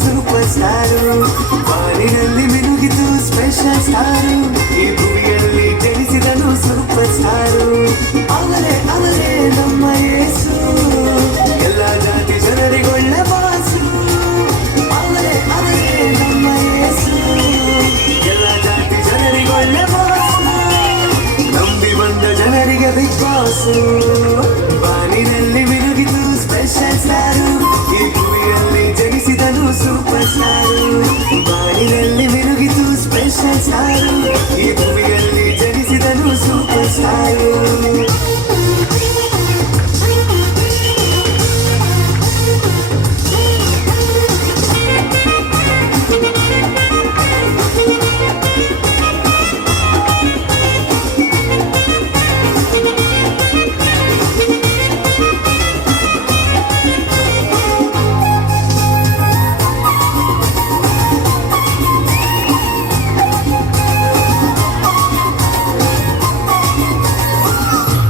super star ಬಾರಿನಲ್ಲಿ ಮಿನುಗಿತು special star ಈ ಭೂಮಿಯಲ್ಲಿ ಜನಿಸಿದನು super star ಅವರೇ ಅವರೇ ನಮ್ಮ ಯೇಸು ಎಲ್ಲ ಜಾತಿ ಜನರಿಗೊಳ್ಳೆ ಬಾಸು ಅವರೇ ಅವರೇ ನಮ್ಮ ಯೇಸು ಎಲ್ಲ ಜಾತಿ ಜನರಿಗೊಳ್ಳೆ ಬಾಸು ನಂಬಿ ಬಂದ ಜನರಿಗೆ ಬಿಗ್ ಬಾಸು ಬಾನಿನಲ್ಲಿ ಮಿನುಗಿತು ಸ್ಪೆಷಲ್ ಸ್ಟಾರು ಈ ಭೂಮಿಯಲ್ಲಿ ಜನಿಸಿದನು ಸೂಪರ್ ಸ್ಟಾರು ಬಾನಿನಲ್ಲಿ ಮಿನುಗಿತು ಸ್ಪೆಷಲ್ ಸ್ಟಾರು ಈ ಭೂಮಿಯಲ್ಲಿ ಜನಿಸಿದನು ಸೂಪರ್ ಸ್ಟಾರು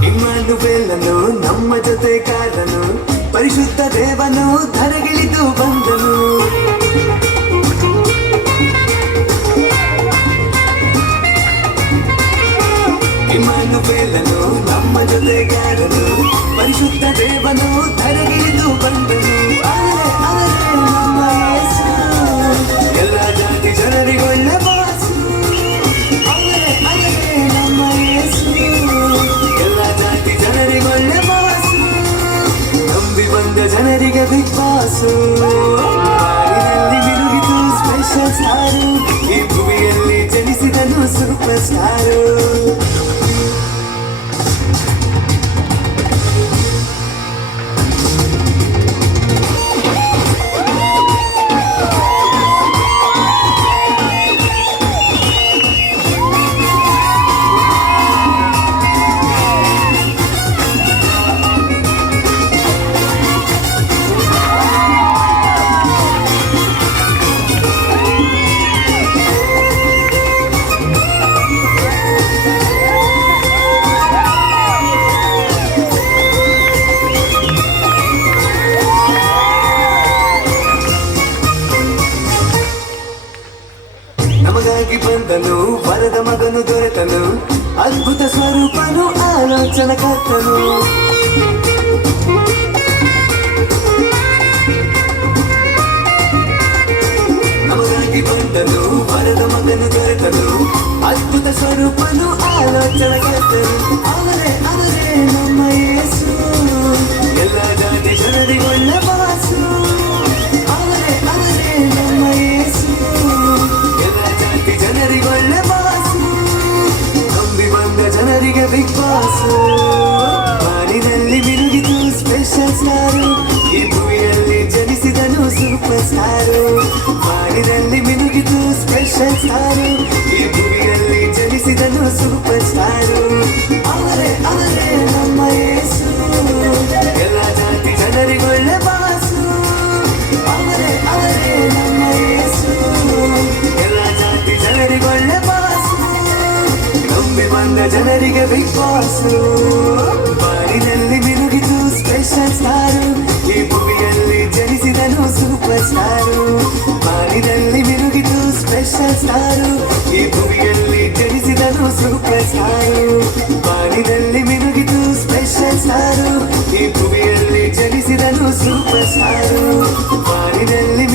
ಇಮ್ಮಾನುವೇಲನು ನಮ್ಮ ಜೊತೆ ಕಾದನು ಪರಿಶುದ್ಧ ದೇವನು ಧರೆಗಿಳಿದು ಬಂದನು ಇಮ್ಮಾನುವೇಲನು ನಮ್ಮ ಜೊತೆ ಕಾದನು ಪರಿಶುದ್ಧ ದೇವನು ಧರೆಗಿಳಿದು ಬಂದನು ಅವರೇ ಅವರೇ ನಮ್ಮ ಯೇಸು ಎಲ್ಲ ಜಾತಿ ಜನರಿಗೊಳ್ಳೆ ಬಾಸು ಅವರೇ ಅವರೇ ನಮ್ಮ ಯೇಸು ಎಲ್ಲ ಜಾತಿ ಜನರಿಗೊಳ್ಳೆ ಬಾಸು ನಂಬಿ ಬಂದ ಜನರಿಗೆ ಬಿಗ್ ಬಾಸು ಬಾರಿನಲ್ಲಿ ಮಿನುಗಿತು ಸ್ಪೆಷಲ್ ಸ್ಟಾರು ಈ ಭೂಮಿಯಲ್ಲಿ ಜನಿಸಿದನು ಸೂಪರ್ ಸ್ಟಾರು ನಮಗಾಗಿ ಬಂದನು ವರದ ಮಗನು ದೊರೆತನು ಅದ್ಭುತ ಸ್ವರೂಪನು ಆಲೋಚನಕರ್ತನು ನಮಗಾಗಿ ಬಂದನು ವರದ ಮಗನು ದೊರೆತನು ಅದ್ಭುತ ಸ್ವರೂಪನು ಆಲೋಚನಕರ್ತನು ಅವರೇ ಅವರೇ ನಮ್ಮ ಯೇಸು ಎಲ್ಲ ಜಾತಿ ಜನರಿಗೊಳ್ಳೆ ಬಾಸು ಅವರೇ ಅವರೇ ನಮ್ಮ ಯೇಸು ಜನರಿಗೊಳ್ಳೆ ಬಾಸು ನಂಬಿ ಬಂದ ಜನರಿಗೆ ಬಿಗ್ ಬಾಸು ಬಾನಿನಲ್ಲಿ ಮಿನುಗಿತು ಸ್ಪೆಷಲ್ ಸ್ಟಾರು ಈ ಭೂಮಿಯಲ್ಲಿ ಜನಿಸಿದನು ಸೂಪರ್ ಸ್ಟಾರು ಬಾನಿನಲ್ಲಿ ಮಿನುಗಿತು ಸ್ಪೆಷಲ್ ಸ್ಟಾರು ಈ ಭೂಮಿಯಲ್ಲಿ ಜನಿಸಿದನು ಸೂಪರ್ ಸ್ಟಾರು ಅವರೇ ಅವರೇ ನಮ್ಮ ಯೇಸು ಎಲ್ಲ ಜಾತಿ ಜನರಿಗೊಳ್ಳೆ ಬಾಸು ಅವರೇ ಅವರೇ ನಮ್ಮ ಯೇಸು ಎಲ್ಲ ಜಾತಿ ಜನರಿಗೊಳ್ಳೆ ಬಾಸು ನಂಬಿ ಬಂದ ಜನರಿಗೆ ಬಿಗ್ ಬಾಸು ಬಾರಿನಲ್ಲಿ ಮಿನುಗಿತು ಸ್ಪೆಷಲ್ ಸ್ಟಾರು ಈ ಭೂಮಿಯಲ್ಲಿ ಜನಿಸಿದನು ಸೂಪರ್ ಸ್ಟಾರು ಬಾರಿನಲ್ಲಿ ಮಿನುಗಿತು ಸ್ಪೆಷಲ್ ಸ್ಟಾರು ಈ ಭೂಮಿಯಲ್ಲಿ ಜನಿಸಿದನು ಸೂಪರ್ ಸ್ಟಾರು ಬಾರಿನಲ್ಲಿ ಮಿನುಗಿತು ಸ್ಪೆಷಲ್ ಸ್ಟಾರು ಈ ಭೂಮಿಯಲ್ಲಿ ಜನಿಸಿದನು ಸೂಪರ್ ಸ್ಟಾರು ಬಾರಿನಲ್ಲಿ